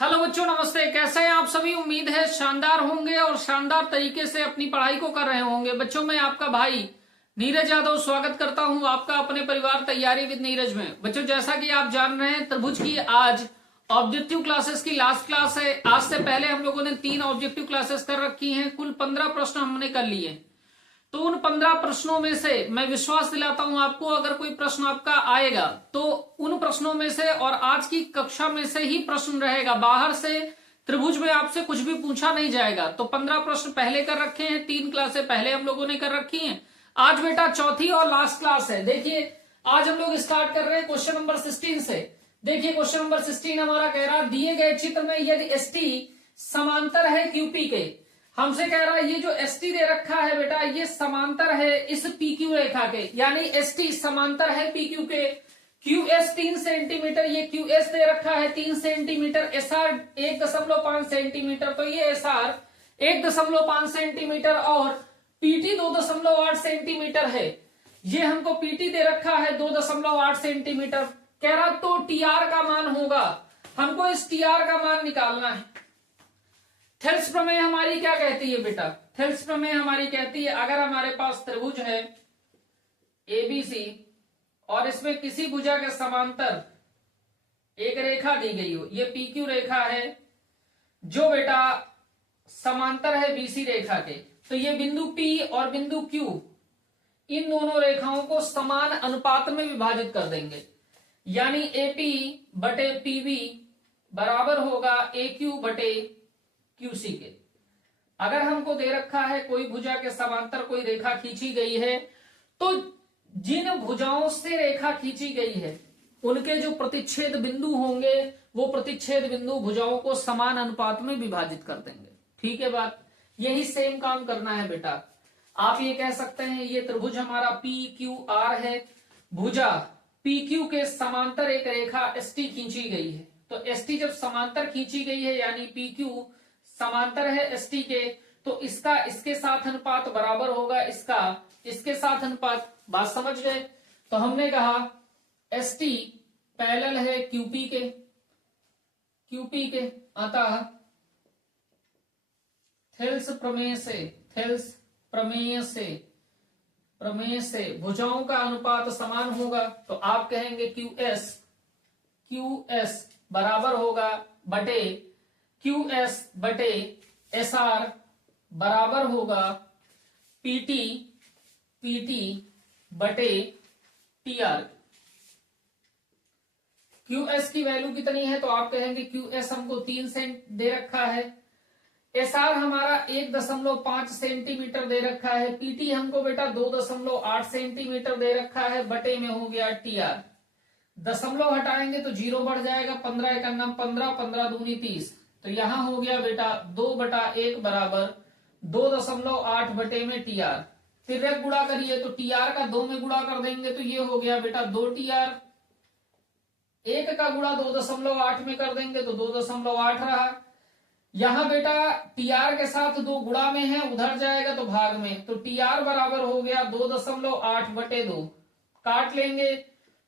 Hello बच्चों, नमस्ते। कैसे हैं आप सभी? उम्मीद है शानदार होंगे और शानदार तरीके से अपनी पढ़ाई को कर रहे होंगे। बच्चों, मैं आपका भाई नीरज यादव स्वागत करता हूं आपका अपने परिवार तैयारी विद नीरज में। बच्चों, जैसा कि आप जान रहे हैं, त्रिभुज की आज ऑब्जेक्टिव क्लासेस की लास्ट क्लास है। आज से पहले हम लोगों ने 3 ऑब्जेक्टिव क्लासेस कर रखी हैं। कुल 15 प्रश्न हमने कर लिए। तो उन 15 प्रश्नों में से मैं विश्वास दिलाता हूं आपको, अगर कोई प्रश्न आपका आएगा तो उन प्रश्नों में से और आज की कक्षा में से ही प्रश्न रहेगा। बाहर से त्रिभुज में आपसे कुछ भी पूछा नहीं जाएगा। तो 15 प्रश्न पहले कर रखे हैं, 3 क्लासें पहले हम लोगों ने कर रखी हैं। आज बेटा चौथी और लास्ट क्लास है। देखिए, आज हम लोग स्टार्ट कर रहे हैं क्वेश्चन नंबर 16 से। देखिए, क्वेश्चन नंबर 16 हमारा कह रहा है, दिए गए चित्र में यदि एसटी समांतर है क्यूपी के। हमसे कह रहा है ये जो एसटी दे रखा है बेटा, ये समांतर है इस पीक्यू रेखा के, यानी एसटी समांतर है पीक्यू के। क्यूएस 3 सेंटीमीटर, ये क्यूएस दे रखा है 3 सेंटीमीटर, एसआर 1.5 सेंटीमीटर, तो ये एसआर 1.5 सेंटीमीटर और पीटी 2.8 सेंटीमीटर है। ये हमको पीटी दे रखा है 2.8 सेंटीमीटर। कह रहा तो टीआर का मान होगा, हमको इस टीआर का मान निकालना है। थेल्स प्रमेय हमारी क्या कहती है बेटा? थेल्स प्रमेय हमारी कहती है, अगर हमारे पास त्रिभुज है एबीसी और इसमें किसी भुजा के समांतर एक रेखा दी गई हो, ये पीक्यू रेखा है जो बेटा समांतर है बीसी रेखा के, तो ये बिंदु पी और बिंदु क्यू, इन दोनों रेखाओं को समान अनुपात में विभाजित कर देंगे। यानी एपी बटे पीबी बराबर होगा ए क्यू बटे क्यूसी के। अगर हमको दे रखा है कोई भुजा के समांतर कोई रेखा खींची गई है, तो जिन भुजाओं से रेखा खींची गई है उनके जो प्रतिच्छेद बिंदु होंगे, वो प्रतिच्छेद बिंदु भुजाओं को समान अनुपात में विभाजित कर देंगे। ठीक है बात? यही सेम काम करना है बेटा। आप ये कह सकते हैं ये त्रिभुज हमारा पी क्यू आर है, भुजा पी क्यू के समांतर एक रेखा एसटी खींची गई है। तो एसटी जब समांतर खींची गई है, यानी पी क्यू समांतर है एसटी के, तो इसका इसके साथ अनुपात बराबर होगा इसका इसके साथ अनुपात। बात समझ गए? तो हमने कहा एसटी पैरेलल है क्यूपी के, अतः थेल्स प्रमेय से भुजाओं का अनुपात समान होगा। तो आप कहेंगे क्यूएस बराबर होगा बटे क्यूएस बटे एसआर बराबर होगा पीटी बटे टीआर। क्यूएस की वैल्यू कितनी है? तो आप कहेंगे क्यूएस हमको 3 सेंट दे रखा है, एसआर हमारा 1.5 सेंटीमीटर दे रखा है, पीटी हमको बेटा 2.8 सेंटीमीटर दे रखा है, बटे में हो गया टीआर। दशमलव हटाएंगे तो 0 बढ़ जाएगा, 15 1 15, 15 दूनी 30, तो यहां हो गया बेटा 2/1 बराबर 2.8 बटे में टीआर। फिर एक गुणा करिए तो टीआर का 2 में गुणा कर देंगे तो ये हो गया बेटा 2 टीआर। 1 का गुणा 2.8 में कर देंगे तो 2.8 रहा। यहां बेटा टीआर के साथ 2 गुणा में है, उधर जाएगा तो भाग में, तो टीआर बराबर हो गया 2.8 बटे 2। काट लेंगे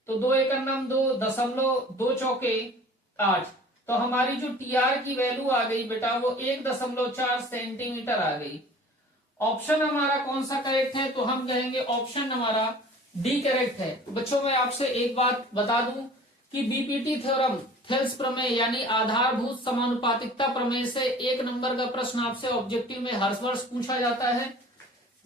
तो 2 1 2, 2 चौके 8। तो हमारी जो टीआर की वैल्यू आ गई बेटा वो 1.4 सेंटीमीटर आ गई। ऑप्शन हमारा कौन सा करेक्ट है? तो हम कहेंगे ऑप्शन हमारा डी करेक्ट है। बच्चों, मैं आपसे एक बात बता दूं कि बीपीटी थ्योरम, थेल्स प्रमेय यानी आधारभूत समानुपातिकता प्रमेय से 1 नंबर का प्रश्न आपसे ऑब्जेक्टिव में हर वर्ष पूछा जाता है।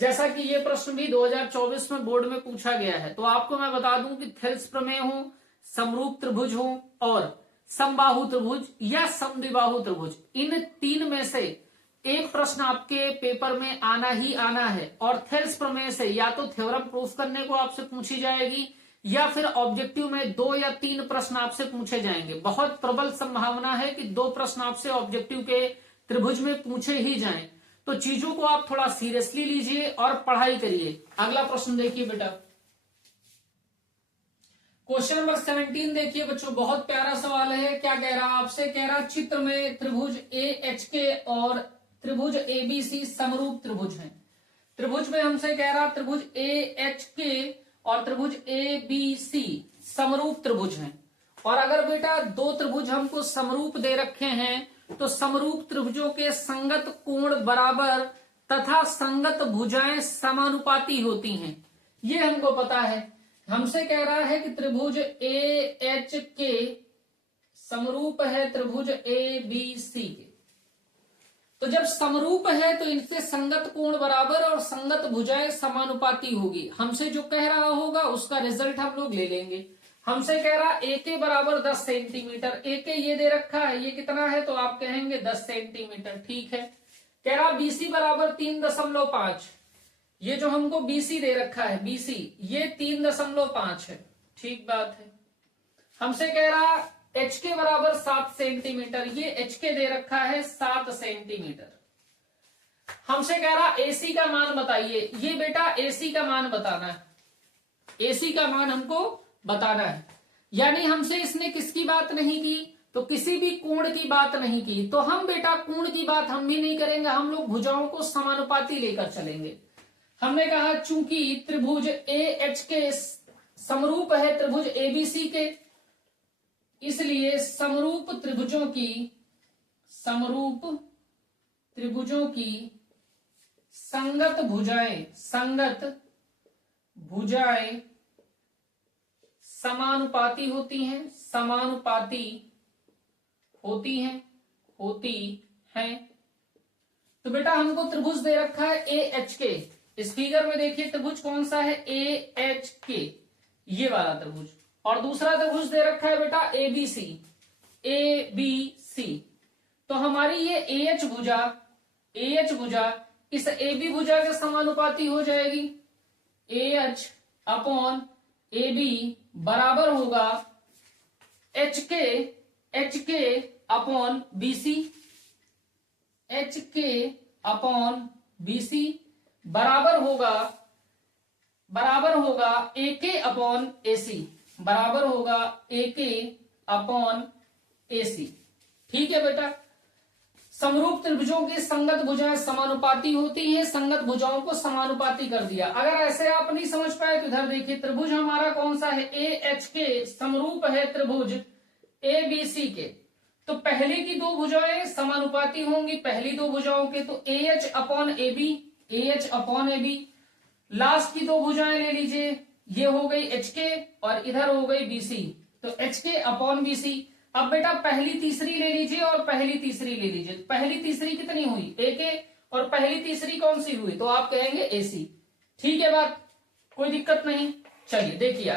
जैसा कि ये प्रश्न भी 2024 में बोर्ड में पूछा गया है। तो आपको मैं बता दूं कि थेल्स प्रमेय हो, समरूप त्रिभुज हो और समबाहु त्रिभुज या समद्विबाहु त्रिभुज, इन 3 में से एक प्रश्न आपके पेपर में आना ही आना है। और थेल्स प्रमेय से या तो थ्योरम प्रूफ करने को आपसे पूछी जाएगी या फिर ऑब्जेक्टिव में 2 या 3 प्रश्न आपसे पूछे जाएंगे। बहुत प्रबल संभावना है कि 2 प्रश्न आपसे ऑब्जेक्टिव के त्रिभुज में पूछे ही जाएं। तो चीजों को आप थोड़ा सीरियसली लीजिए और पढ़ाई करिए। अगला प्रश्न देखिए बेटा, क्वेश्चन नंबर 17 देखिए बच्चों, बहुत प्यारा सवाल है। क्या कह रहा आपसे? कह रहा चित्र में त्रिभुज ए एच के और त्रिभुज एबीसी समरूप त्रिभुज हैं। त्रिभुज में हमसे कह रहा त्रिभुज ए एच के और त्रिभुज ए बी सी समरूप त्रिभुज हैं और अगर बेटा दो त्रिभुज हमको समरूप दे रखे हैं तो समरूप त्रिभुजों के संगत कोण बराबर तथा संगत भुजाएं समानुपाती होती हैं, ये हमको पता है। हमसे कह रहा है कि त्रिभुज ए एच के समरूप है त्रिभुज ए बी सी के। तो जब समरूप है तो इनसे संगत कोण बराबर और संगत भुजाएं समानुपाती होगी। हमसे जो कह रहा होगा उसका रिजल्ट हम लोग ले लेंगे। हमसे कह रहा ए के बराबर 10 सेंटीमीटर, ए के ये दे रखा है, ये कितना है तो आप कहेंगे 10 सेंटीमीटर, ठीक है। कह रहा बीसी बराबर 3.5, ये जो हमको बीसी दे रखा है बीसी ये 3.5 है, ठीक बात है। हमसे कह रहा एच के बराबर 7 सेंटीमीटर, ये एच के दे रखा है 7 सेंटीमीटर। हमसे कह रहा एसी का मान बताइए, ये बेटा एसी का मान बताना है, एसी का मान हमको बताना है। यानी हमसे इसने किसकी बात नहीं की, तो किसी भी कोण की बात नहीं की। तो हम बेटा कोण की बात हम भी नहीं करेंगे, हम लोग भुजाओं को समानुपाती लेकर चलेंगे। हमने कहा चूंकि त्रिभुज ए एच के समरूप है त्रिभुज एबीसी के, इसलिए समरूप त्रिभुजों की संगत भुजाएं समानुपाती होती हैं। तो बेटा हमको त्रिभुज दे रखा है ए एच के, इस फिगर में देखिए त्रिभुज कौन सा है ए एच के, ये वाला त्रिभुज। और दूसरा त्रिभुज दे रखा है बेटा ए बी सी। तो हमारी ये ए एच भुजा इस ए बी भुजा के समानुपाती हो जाएगी। A H upon A B बराबर होगा एच के अपॉन बी सी, एच के अपॉन बी सी बराबर होगा ए के अपॉन ए सी, बराबर होगा ए के अपॉन ए सी, ठीक है बेटा। समरूप त्रिभुजों की संगत भुजाएं समानुपाती होती हैं, संगत भुजाओं को समानुपाती कर दिया। अगर ऐसे आप नहीं समझ पाए तो इधर देखिए त्रिभुज हमारा कौन सा है ए एच के समरूप है त्रिभुज ए बी सी के। तो पहले की दो भुजाएं समानुपाती होंगी, पहली दो भुजाओं के, तो A H upon A B. Last की दो भुजाएं ले लीजिए, ये हो गई एच के और इधर हो गई बी सी, तो एच के अपॉन बी सी। अब बेटा पहली तीसरी ले लीजिए और पहली तीसरी ले लीजिए, पहली तीसरी कितनी हुई ए के और पहली तीसरी कौन सी हुई, तो आप कहेंगे ए सी, ठीक है बात, कोई दिक्कत नहीं। चलिए देखिए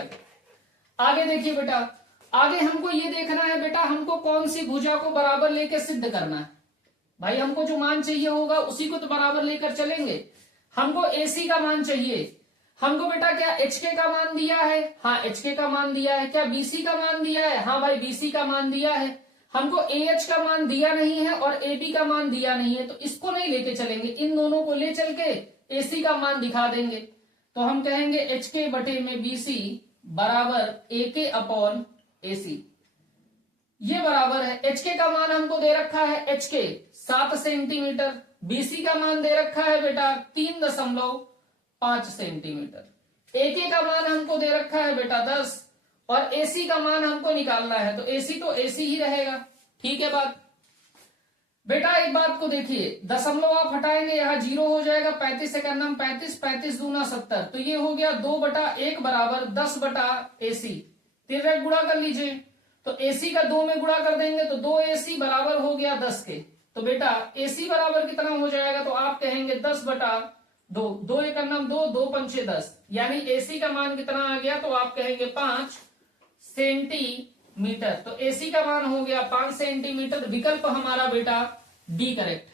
आगे देखिए बेटा, आगे हमको ये देखना है बेटा हमको कौन सी भुजा को बराबर लेकर सिद्ध करना है। भाई हमको जो मान चाहिए होगा उसी को तो बराबर लेकर चलेंगे। हमको एसी का मान चाहिए, हमको बेटा क्या एचके का मान दिया है, हाँ एचके का मान दिया है। क्या बीसी का मान दिया है, हाँ भाई बीसी का मान दिया है। हमको एएच का मान दिया नहीं है और एबी का मान दिया नहीं है, तो इसको नहीं लेके चलेंगे, इन दोनों को ले चल के एसी का मान दिखा देंगे। तो हम कहेंगे एचके बटे में बीसी बराबर एके अपॉन एसी, ये बराबर है। एचके का मान हमको दे रखा है एचके 7 सेंटीमीटर, बीसी का मान दे रखा है बेटा 3.5 सेंटीमीटर, एके का मान हमको दे रखा है बेटा 10 और एसी का मान हमको निकालना है, तो एसी तो एसी ही रहेगा, ठीक है बात। बेटा एक बात को देखिए, दशमलव आप हटाएंगे यहाँ 0 हो जाएगा, 35 से करना 35, 35 दूना 70, तो ये हो गया 2/1 बराबर 10/AC। तिर्यक गुणा कर लीजिए, तो AC का 2 में गुणा कर देंगे तो 2AC बराबर हो गया 10 के। तो बेटा AC बराबर कितना हो जाएगा, तो आप कहेंगे 10/2, 2 एक नाम 2, 2 पंचे 10, यानी AC का मान कितना आ गया, तो आप कहेंगे 5 सेंटीमीटर। तो AC का मान हो गया 5 सेंटीमीटर, विकल्प हमारा बेटा डी करेक्ट।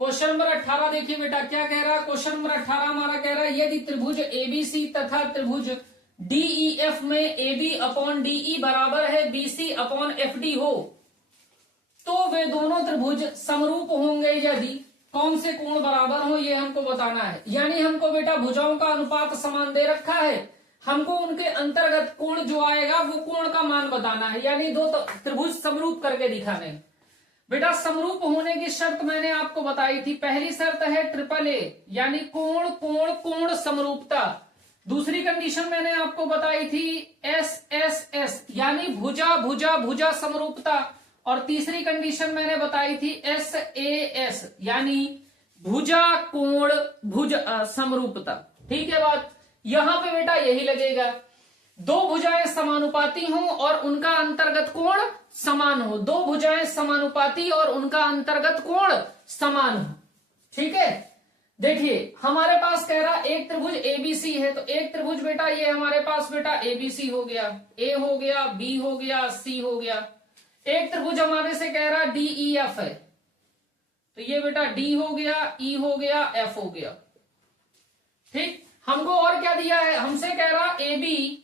क्वेश्चन नंबर 18 देखिए बेटा क्या कह रहा है। क्वेश्चन नंबर 18 हमारा कह रहा है यदि त्रिभुज एबीसी तथा त्रिभुज डीईएफ में AB अपॉन DE बराबर है BC अपॉन FD हो, तो वे दोनों त्रिभुज समरूप होंगे यदि कौन से कोण बराबर हो, ये हमको बताना है। यानी हमको बेटा भुजाओं का अनुपात समान दे रखा है, हमको उनके अंतर्गत कोण जो आएगा वो कोण का मान बताना है, यानी दो त्रिभुज समरूप करके दिखाने। बेटा समरूप होने की शर्त मैंने आपको बताई थी, पहली शर्त है ट्रिपल ए, यानी कोण कोण कोण समरूपता। दूसरी कंडीशन मैंने आपको बताई थी एस एस एस यानी भुजा भुजा भुजा समरूपता, और तीसरी कंडीशन मैंने बताई थी एस ए एस यानी भुजा कोण भुज समरूपता। ठीक है बात, यहां पे बेटा यही लगेगा, दो भुजाएं समानुपाती हों और उनका अंतर्गत कोण समान हो, दो भुजाएं समानुपाती और उनका अंतर्गत कोण समान हो। ठीक है, देखिए हमारे पास कह रहा एक त्रिभुज एबीसी है, तो एक त्रिभुज बेटा ये हमारे पास बेटा एबीसी हो गया, ए हो गया, बी हो गया, सी हो गया। एक त्रिभुज हमारे से कह रहा डीईएफ है, तो ये बेटा डी हो गया, ई हो गया, एफ हो गया। ठीक, हमको और क्या दिया है, हमसे कह रहा ए बी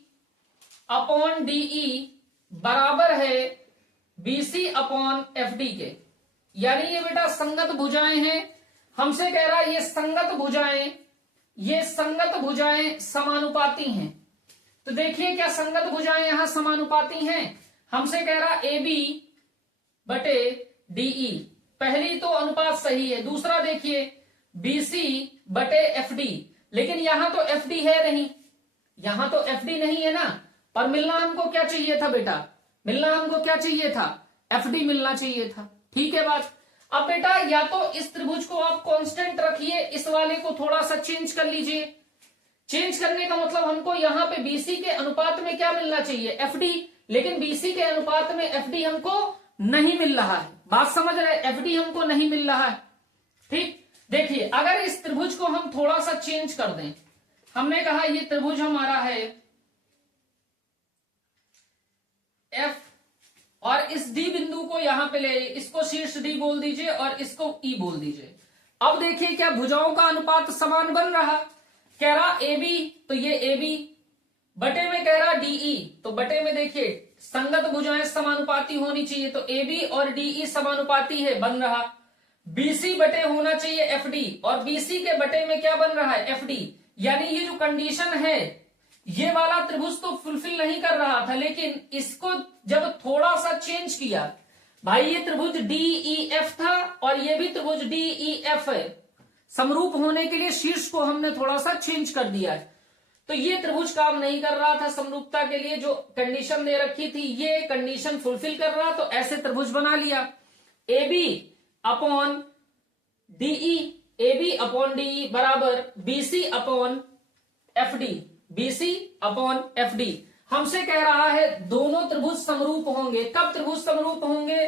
अपॉन डीई बराबर है बीसी अपॉन एफ डी के, यानी ये बेटा संगत भुजाएं हैं। हमसे कह रहा है ये संगत भुजाएं समानुपाती हैं। तो देखिए क्या संगत भुजाएं यहां समानुपाती हैं। हमसे कह रहा ए बी बटे डीई, पहली तो अनुपात सही है, दूसरा देखिए बीसी बटे एफ डी, लेकिन यहां तो एफ डी है नहीं, यहां तो एफ डी नहीं है ना, पर मिलना हमको क्या चाहिए था बेटा, मिलना हमको क्या चाहिए था, एफ डी मिलना चाहिए था। ठीक है बात, अब बेटा या तो इस त्रिभुज को आप कांस्टेंट रखिए, इस वाले को थोड़ा सा चेंज कर लीजिए। चेंज करने का मतलब हमको यहाँ पे बीसी के अनुपात में क्या मिलना चाहिए, एफडी, लेकिन बीसी के अनुपात में एफडी हमको नहीं मिल रहा है। बात समझ रहे, एफडी हमको नहीं मिल रहा है। ठीक, देखिए अगर इस त्रिभुज को हम थोड़ा सा चेंज कर दें, हमने कहा ये त्रिभुज हमारा है एफ, और इस डी बिंदु को यहां पे ले, इसको शीर्ष डी बोल दीजिए और इसको ई बोल दीजिए। अब देखिए क्या भुजाओं का अनुपात समान बन रहा, कह रहा ए बी, तो ये ए बी बटे में कह रहा डीई, तो बटे में देखिए संगत भुजाएं समानुपाती होनी चाहिए, तो ए बी और डीई समानुपाती है, बन रहा। बीसी बटे होना चाहिए एफ डी, और बीसी के बटे में क्या बन रहा है, एफ डी, यानी ये जो कंडीशन है ये वाला त्रिभुज तो फुलफिल नहीं कर रहा था, लेकिन इसको जब थोड़ा सा चेंज किया, भाई ये त्रिभुज डीईएफ था और ये भी त्रिभुज डीईएफ है, समरूप होने के लिए शीर्ष को हमने थोड़ा सा चेंज कर दिया है, तो ये त्रिभुज काम नहीं कर रहा था समरूपता के लिए, जो कंडीशन दे रखी थी ये कंडीशन फुलफिल कर रहा, तो ऐसे त्रिभुज बना लिया A B upon DE, A B upon DE बराबर BC upon F D, BC upon F D. हमसे कह रहा है दोनों त्रिभुज समरूप होंगे, कब त्रिभुज समरूप होंगे,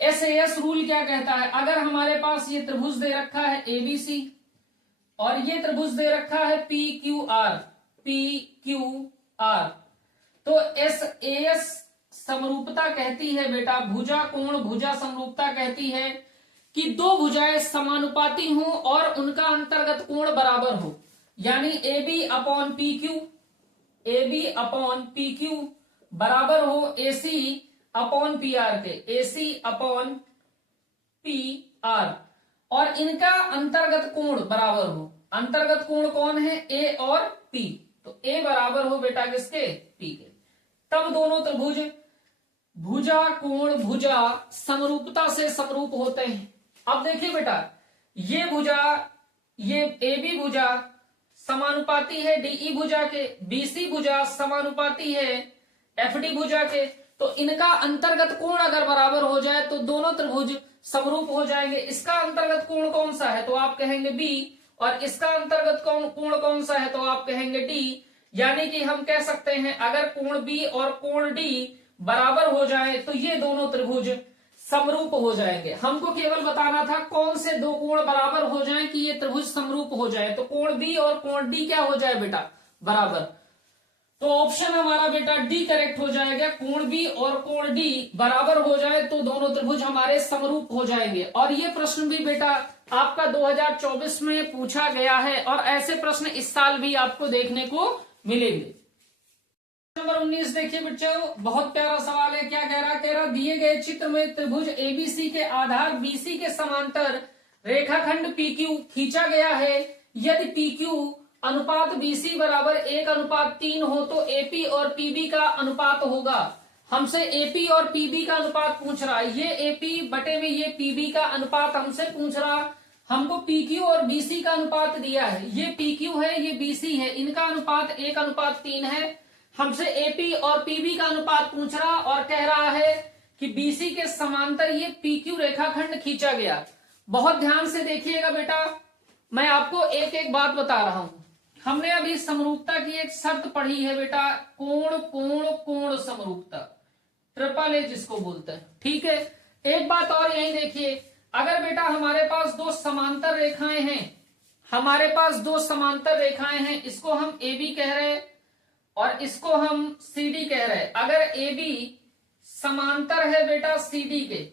एसएएस रूल क्या कहता है, अगर हमारे पास ये त्रिभुज दे रखा है एबीसी और ये त्रिभुज दे रखा है पी क्यू आर, तो एसएएस समरूपता कहती है बेटा, भुजा कोण भुजा समरूपता कहती है कि दो भुजाएं समानुपाती हों और उनका अंतर्गत कोण बराबर हो, यानी A B upon P Q, A B upon P Q बराबर हो A C upon P R के, A C upon P R, और इनका अंतर्गत कोण बराबर हो। अंतर्गत कोण कौन है, ए और पी, तो ए बराबर हो बेटा किसके, पी के, तब दोनों त्रिभुज भुजा कोण भुजा समरूपता से समरूप होते हैं। अब देखिए बेटा ये भुजा, ये ए बी भुजा समानुपाती है डीई भुजा के, बीसी भुजा समानुपाती है एफडी भुजा के, तो इनका अंतर्गत कोण अगर बराबर हो जाए तो दोनों त्रिभुज समरूप हो जाएंगे। इसका अंतर्गत कोण कौन सा है, तो आप कहेंगे बी, और इसका अंतर्गत कोण कौन सा है, तो आप कहेंगे डी, यानी कि हम कह सकते हैं अगर कोण बी और कोण डी बराबर हो जाए तो ये दोनों त्रिभुज समरूप हो जाएंगे। हमको केवल बताना था कौन से दो कोण बराबर हो जाएं कि ये त्रिभुज समरूप हो जाए, तो कोण बी और कोण डी क्या हो जाए बेटा, बराबर, तो ऑप्शन हमारा बेटा डी करेक्ट हो जाएगा, कोण बी और कोण डी बराबर हो जाए तो दोनों त्रिभुज हमारे समरूप हो जाएंगे। और ये प्रश्न भी बेटा आपका 2024 में पूछा गया है, और ऐसे प्रश्न इस साल भी आपको देखने को मिलेंगे। नंबर 19 देखिए बच्चों, बहुत प्यारा सवाल है, क्या कह रहा, दिए गए चित्र में त्रिभुज एबीसी के आधार बीसी के समांतर रेखाखंड पीक्यू खींचा गया है, यदि पीक्यू अनुपात बीसी बराबर 1:3 हो तो एपी और पीबी का अनुपात होगा। हमसे एपी और पीबी का अनुपात पूछ रहा है, ये एपी बटे में ये पीबी का अनुपात हमसे पूछ रहा, हमको PQ और BC का अनुपात दिया है, ये PQ है ये BC है, इनका अनुपात 1:3 है। हमसे AP और PB का अनुपात पूछ रहा और कह रहा है कि BC के समांतर ये PQ रेखाखंड खींचा गया। बहुत ध्यान से देखिएगा बेटा, मैं आपको एक एक बात बता रहा हूं। हमने अभी समरूपता की एक शर्त पढ़ी है बेटा, कोण कोण कोण समरूपता, ट्रिपल ए जिसको बोलते हैं, ठीक है। एक बात और यही देखिए, अगर बेटा हमारे पास दो समांतर रेखाएं हैं, हमारे पास दो समांतर रेखाएं हैं, इसको हम AB कह रहे हैं और इसको हम CD कह रहे हैं। अगर AB समांतर है बेटा CD के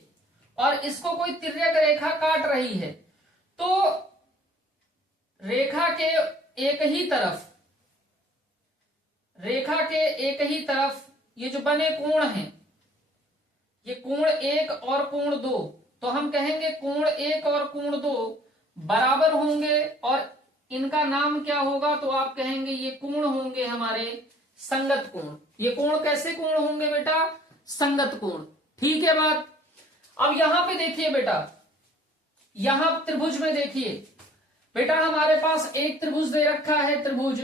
और इसको कोई तिर्यक रेखा काट रही है, तो रेखा के एक ही तरफ ये जो बने कोण हैं, ये कोण 1 और कोण 2, तो हम कहेंगे कोण 1 और कोण 2 बराबर होंगे और इनका नाम क्या होगा, तो आप कहेंगे ये कोण होंगे हमारे संगत कोण। ये कोण कैसे कोण होंगे बेटा, संगत कोण, ठीक है बात। अब यहां पे देखिए बेटा, यहां त्रिभुज में देखिए बेटा, हमारे पास एक त्रिभुज दे रखा है, त्रिभुज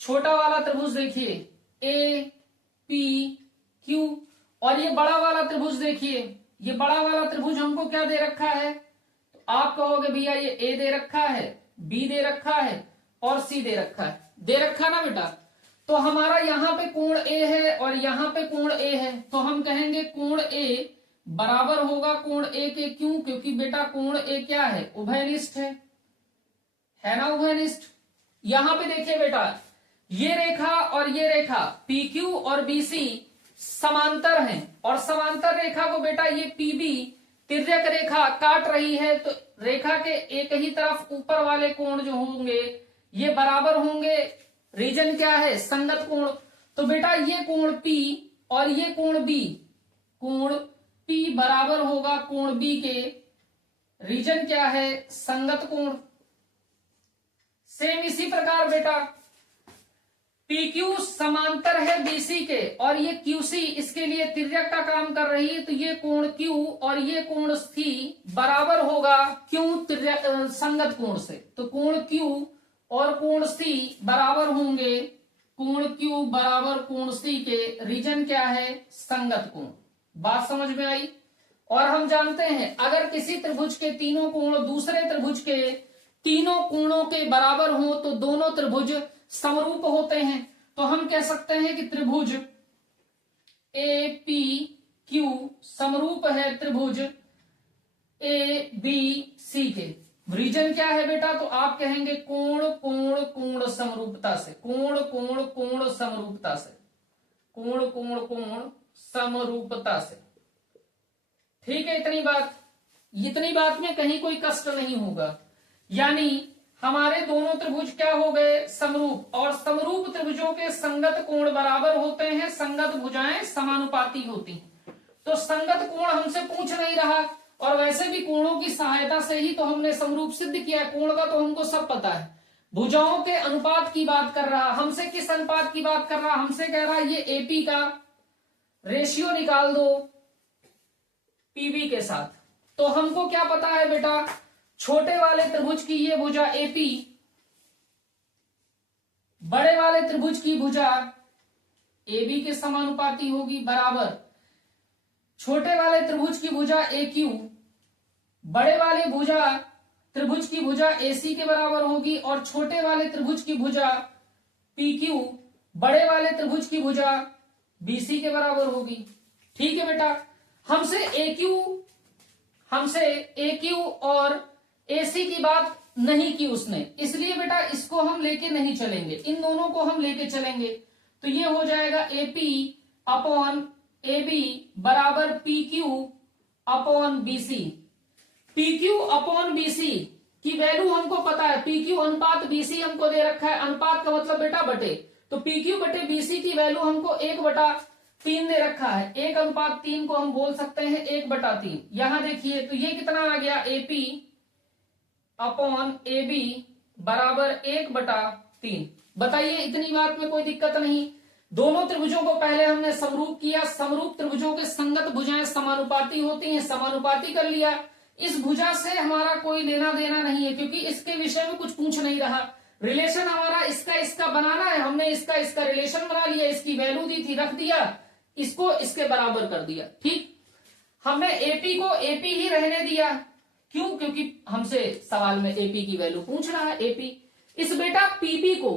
छोटा वाला त्रिभुज देखिए APQ, और ये बड़ा वाला त्रिभुज देखिए, ये बड़ा वाला त्रिभुज हमको क्या दे रखा है, तो आप कहोगे भैया ये A दे रखा है, B दे रखा है और C दे रखा है, दे रखा ना बेटा। तो हमारा यहाँ पे कोण A है और यहाँ पे कोण A है, तो हम कहेंगे कोण A बराबर होगा कोण A के। क्यों? क्योंकि बेटा कोण A क्या है, उभयनिष्ठ है ना, उभयनिष्ठ। यहां पे देखिए बेटा, ये रेखा और ये रेखा PQ और BC समांतर हैं और समांतर रेखा को बेटा ये PB तिर्यक रेखा काट रही है, तो रेखा के एक ही तरफ ऊपर वाले कोण जो होंगे ये बराबर होंगे। रीजन क्या है, संगत कोण। तो बेटा ये कोण P और ये कोण B, कोण P बराबर होगा कोण B के। रीजन क्या है, संगत कोण। सेम इसी प्रकार बेटा PQ समांतर है BC के और ये QC इसके लिए तिर्यक का काम कर रही है, तो ये कोण Q और ये कोण C बराबर होगा क्यों, तिर्यक संगत कोण से। तो कोण Q और कोण C बराबर होंगे कोण Q बराबर कोण C के। रीजन क्या है, संगत कोण। बात समझ में आई। और हम जानते हैं अगर किसी त्रिभुज के तीनों कोण दूसरे त्रिभुज के तीनों कोणों के बराबर हो तो दोनों त्रिभुज समरूप होते हैं। तो हम कह सकते हैं कि त्रिभुज APQ समरूप है त्रिभुज ABC के। रीजन क्या है बेटा, तो आप कहेंगे कोण कोण कोण समरूपता से, कोण कोण कोण समरूपता से, कोण कोण कोण समरूपता से। ठीक है, इतनी बात में कहीं कोई कष्ट नहीं होगा। यानी हमारे दोनों त्रिभुज क्या हो गए, समरूप। और समरूप त्रिभुजों के संगत कोण बराबर होते हैं, संगत भुजाएं समानुपाती होती हैं। तो संगत कोण हमसे पूछ नहीं रहा, और वैसे भी कोणों की सहायता से ही तो हमने समरूप सिद्ध किया। कोण का तो हमको सब पता है, भुजाओं के अनुपात की बात कर रहा। हमसे किस अनुपात की बात कर रहा, हमसे कह रहा ये AP का रेशियो निकाल दो PB के साथ। तो हमको क्या पता है बेटा, छोटे वाले त्रिभुज की ये भुजा AP, बड़े वाले त्रिभुज की भुजा AB के समानुपाती होगी, बराबर छोटे वाले त्रिभुज की भुजा AQ बड़े वाले त्रिभुज की भुजा AC के बराबर होगी, और छोटे वाले त्रिभुज की भुजा PQ बड़े वाले त्रिभुज की भुजा BC के बराबर होगी। ठीक है बेटा, हमसे AQ और AC की बात नहीं की उसने, इसलिए बेटा इसको हम लेके नहीं चलेंगे, इन दोनों को हम लेके चलेंगे। तो ये हो जाएगा AP अपॉन AB बराबर PQ upon BC। PQ upon BC की वैल्यू हमको पता है, PQ अनुपात BC हमको दे रखा है। अनुपात का मतलब बेटा बटे, तो PQ बटे BC की वैल्यू हमको 1/3 दे रखा है। 1:3 को हम बोल सकते हैं 1/3। यहां देखिए तो ये कितना आ गया, AP अपॉन AB बराबर 1/3। बताइए, इतनी बात में कोई दिक्कत नहीं। दोनों त्रिभुजों को पहले हमने समरूप किया, समरूप त्रिभुजों के संगत भुजाएं समानुपाती होती हैं, समानुपाती कर लिया। इस भुजा से हमारा कोई लेना देना नहीं है, क्योंकि इसके विषय में कुछ पूछ नहीं रहा। रिलेशन हमारा इसका इसका बनाना है, हमने इसका इसका रिलेशन बना लिया, इसकी वैल्यू दी थी, रख दिया, इसको इसके बराबर कर दिया। ठीक, हमने एपी को एपी ही रहने दिया। क्यों? क्योंकि हमसे सवाल में एपी की वैल्यू पूछ रहा है, एपी। इस बेटा पीबी को,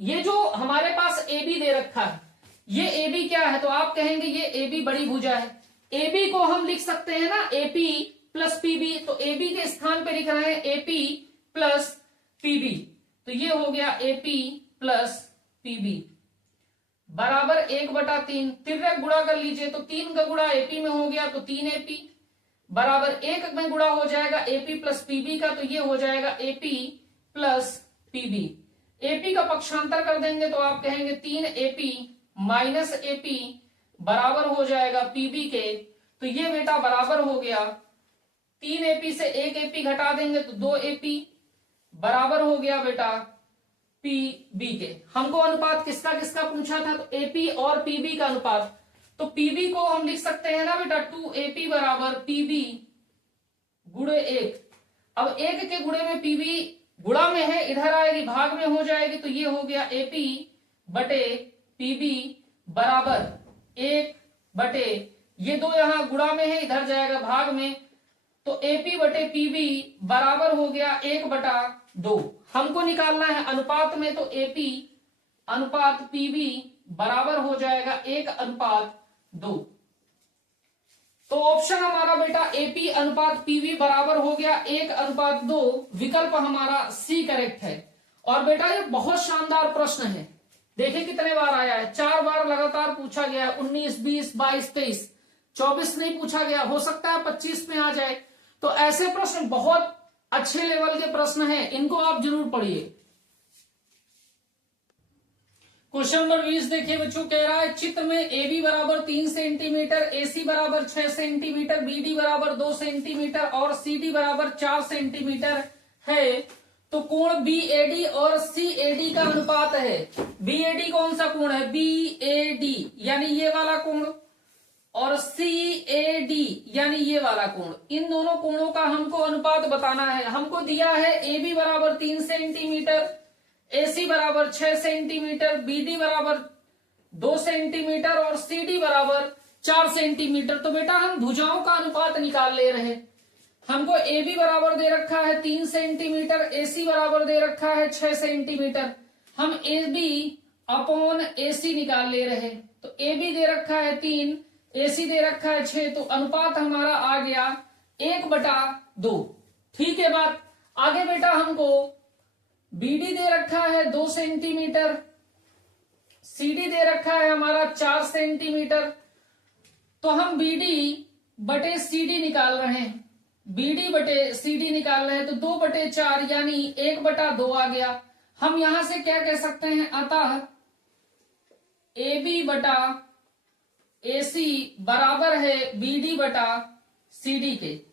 ये जो हमारे पास एबी दे रखा है, ये एबी क्या है? तो आप कहेंगे ये एबी बड़ी भुजा है। एबी को हम लिख सकते हैं ना एपी प्लस पीबी, तो एबी के स्थान पे लिख रहे हैं एपी प्लस पीबी, तो ये हो गया एपी प्लस पीबी बराबर 1/3। तिर्यक गुणा कर लीजिए, तो 3 का गुणा एपी में हो गया, तो 3 एपी बराबर 1 में गुणा हो जाएगा एपी प्लस पीबी का, तो ये हो जाएगा एपी प्लस पीबी। एपी का पक्षांतर कर देंगे तो आप कहेंगे 3 एपी माइनस एपी बराबर हो जाएगा पीबी के, तो ये बेटा बराबर हो गया 3 एपी से 1 एपी घटा देंगे तो 2 एपी बराबर हो गया बेटा पीबी के। हमको अनुपात किसका किसका पूछा था? तो एपी और पीबी का अनुपात। तो पीबी को हम लिख सकते हैं ना बेटा 2 एपी बराबर पीबी गुणे 1। अब 1 के गुणे में पीबी गुणा में है, इधर आएगी भाग में हो जाएगी, तो ये हो गया एपी बटे पीबी बराबर 1 बटे, ये 2 यहां गुणा में है, इधर जाएगा भाग में, तो एपी बटे पीबी बराबर हो गया 1/2। हमको निकालना है अनुपात में, तो एपी अनुपात पीबी बराबर हो जाएगा 1/2। तो ऑप्शन हमारा बेटा एपी अनुपात पीवी बराबर हो गया 1/2, विकल्प हमारा सी करेक्ट है। और बेटा ये बहुत शानदार प्रश्न है, देखिए कितने बार आया है, 4 बार लगातार पूछा गया है। 19, 20, 22, 23, 24 नहीं पूछा गया, हो सकता है 25 में आ जाए। तो ऐसे प्रश्न बहुत अच्छे लेवल के प्रश्न हैं, इनको आप जरूर पढ़िए। क्वेश्चन नंबर 20 देखिए बच्चों, कह रहा है चित्र में AB बराबर 3 सेंटीमीटर, AC बराबर 6 सेंटीमीटर, BD बराबर 2 सेंटीमीटर और CD बराबर 4 सेंटीमीटर है, तो कोण BAD और CAD का अनुपात है। BAD कौन सा कोण है? BAD यानी ये वाला कोण, और CAD यानी ये वाला कोण। इन दोनों कोणों का हमको अनुपात बताना है। हमको दिया है AB बराबर 3 सेंटीमीटर, AC बराबर 6 सेंटीमीटर, BD बराबर 2 सेंटीमीटर और CD बराबर 4 सेंटीमीटर। तो बेटा हम भुजाओं का अनुपात निकाल ले रहे हैं। हमको AB बराबर दे रखा है 3 सेंटीमीटर, AC बराबर दे रखा है 6 सेंटीमीटर। हम AB अपॉन AC निकाल ले रहे हैं। तो AB दे रखा है 3, AC दे रखा है 6, तो अनुपात हमारा आ गया 1/2। ठीक है बात। आगे बेटा हमको BD दे रखा है 2 सेंटीमीटर, CD दे रखा है हमारा 4 सेंटीमीटर। तो हम BD बटे CD निकाल रहे हैं, BD बटे CD निकाल रहे हैं, तो 2/4 यानी 1/2 आ गया। हम यहां से क्या कह सकते हैं? अतः AB बटा AC बराबर है BD बटा CD के।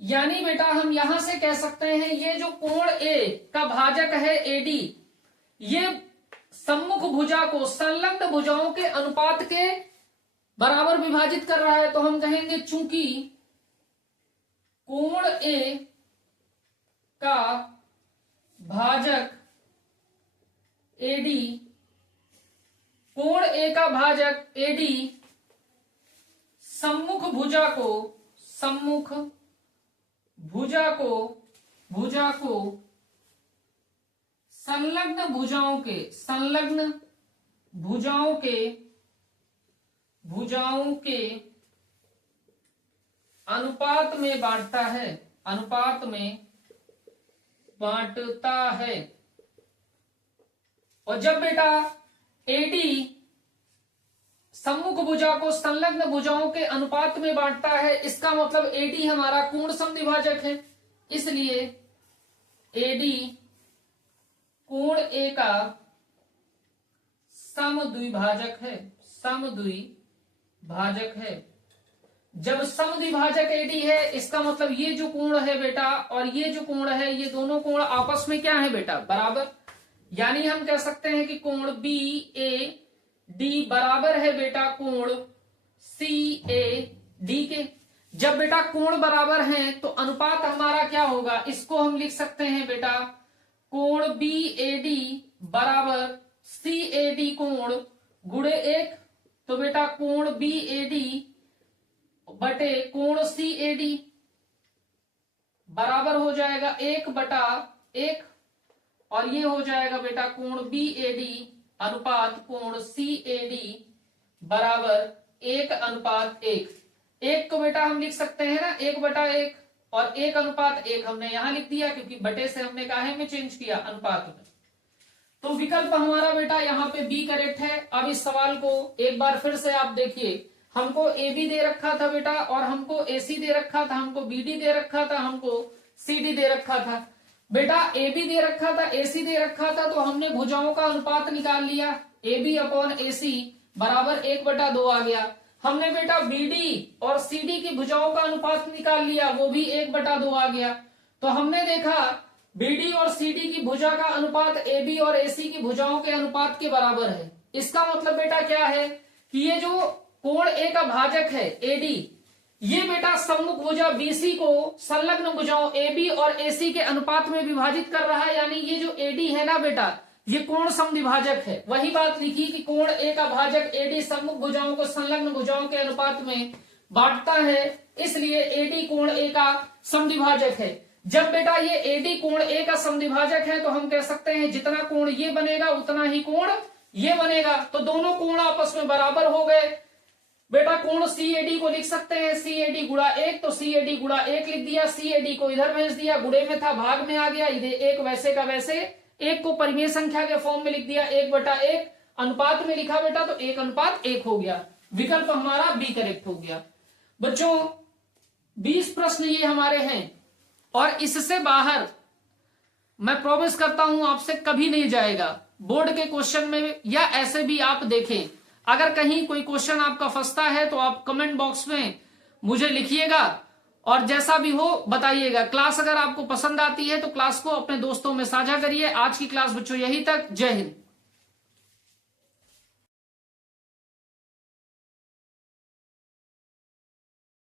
यानी बेटा हम यहां से कह सकते हैं ये जो कोण A का भाजक है AD, ये सम्मुख भुजा को संलग्न भुजाओं के अनुपात के बराबर विभाजित कर रहा है। तो हम कहेंगे चूंकि कोण A का भाजक AD, कोण A का भाजक AD सम्मुख भुजा को संलग्न भुजाओं के अनुपात में बांटता है। और जब बेटा AD सम्मुख भुजा को संलग्न भुजाओं के अनुपात में बांटता है, इसका मतलब AD हमारा कोण समद्विभाजक है, इसलिए AD कोण A का समद्विभाजक है। जब समद्विभाजक AD है, इसका मतलब ये जो कोण है बेटा और ये जो कोण है, ये दोनों कोण आपस में क्या है बेटा? बराबर। यानी हम कह सकते हैं कि कोण BAD बराबर है बेटा कोण CAD के। जब बेटा कोण बराबर हैं तो अनुपात हमारा क्या होगा, इसको हम लिख सकते हैं बेटा कोण BAD बराबर CAD कोण गुणे 1। तो बेटा कोण BAD बटे कोण CAD बराबर हो जाएगा 1/1 और ये हो जाएगा बेटा कोण BAD अनुपात कोण CAD बराबर 1:1। 1 को बेटा हम लिख सकते हैं ना 1/1 और 1:1 हमने यहां लिख दिया क्योंकि बटे से हमने काहे में चेंज किया, अनुपात में। तो विकल्प हमारा बेटा यहाँ पे बी करेक्ट है। अब इस सवाल को एक बार फिर से आप देखिए, हमको AB दे रखा था बेटा और हमको AC दे रखा था, हमको BD दे रखा था, हमको CD दे रखा था। बेटा AB दे रखा था, AC दे रखा था, तो हमने भुजाओं का अनुपात निकाल लिया, AB/AC बराबर 1/2 आ गया। हमने बेटा BD और CD की भुजाओं का अनुपात निकाल लिया, वो भी 1/2 आ गया। तो हमने देखा BD और CD की भुजा का अनुपात AB और AC की भुजाओं के अनुपात के बराबर है। इसका मतलब बेटा क्या है कि ये जो कोण A का भाजक है AD, ये बेटा सम्मुख भुजा BC को संलग्न भुजाओं AB और AC के अनुपात में विभाजित कर रहा है, यानी ये जो AD है ना बेटा, ये कोण समद्विभाजक है। वही बात लिखी कि कोण A का भाजक AD सम्मुख भुजाओं को संलग्न भुजाओं के अनुपात में बांटता है, इसलिए AD कोण A का समद्विभाजक है। जब बेटा ये AD कोण A का समद्विभाजक है तो हम कह सकते हैं जितना कोण ये बनेगा उतना ही कोण ये बनेगा। तो दोनों कोण आपस में बराबर हो गए। बेटा कोण CAD को लिख सकते हैं CAD गुणा 1, तो CAD गुणा 1 लिख दिया, CAD को इधर भेज दिया, गुणे में था भाग में आ गया, इधर 1 वैसे का वैसे, 1 को परिमेय संख्या के फॉर्म में लिख दिया 1/1, अनुपात में लिखा बेटा तो 1:1 हो गया। विकल्प हमारा बी करेक्ट हो गया। बच्चों 20 प्रश्न ये हमारे हैं और इससे बाहर मैं प्रॉमिस करता हूं आपसे कभी नहीं जाएगा। बोर्ड के क्वेश्चन में या ऐसे भी आप देखें, अगर कहीं कोई क्वेश्चन आपका फंसता है तो आप कमेंट बॉक्स में मुझे लिखिएगा और जैसा भी हो बताइएगा। क्लास अगर आपको पसंद आती है तो क्लास को अपने दोस्तों में साझा करिए। आज की क्लास बच्चों यही तक। जय हिंद।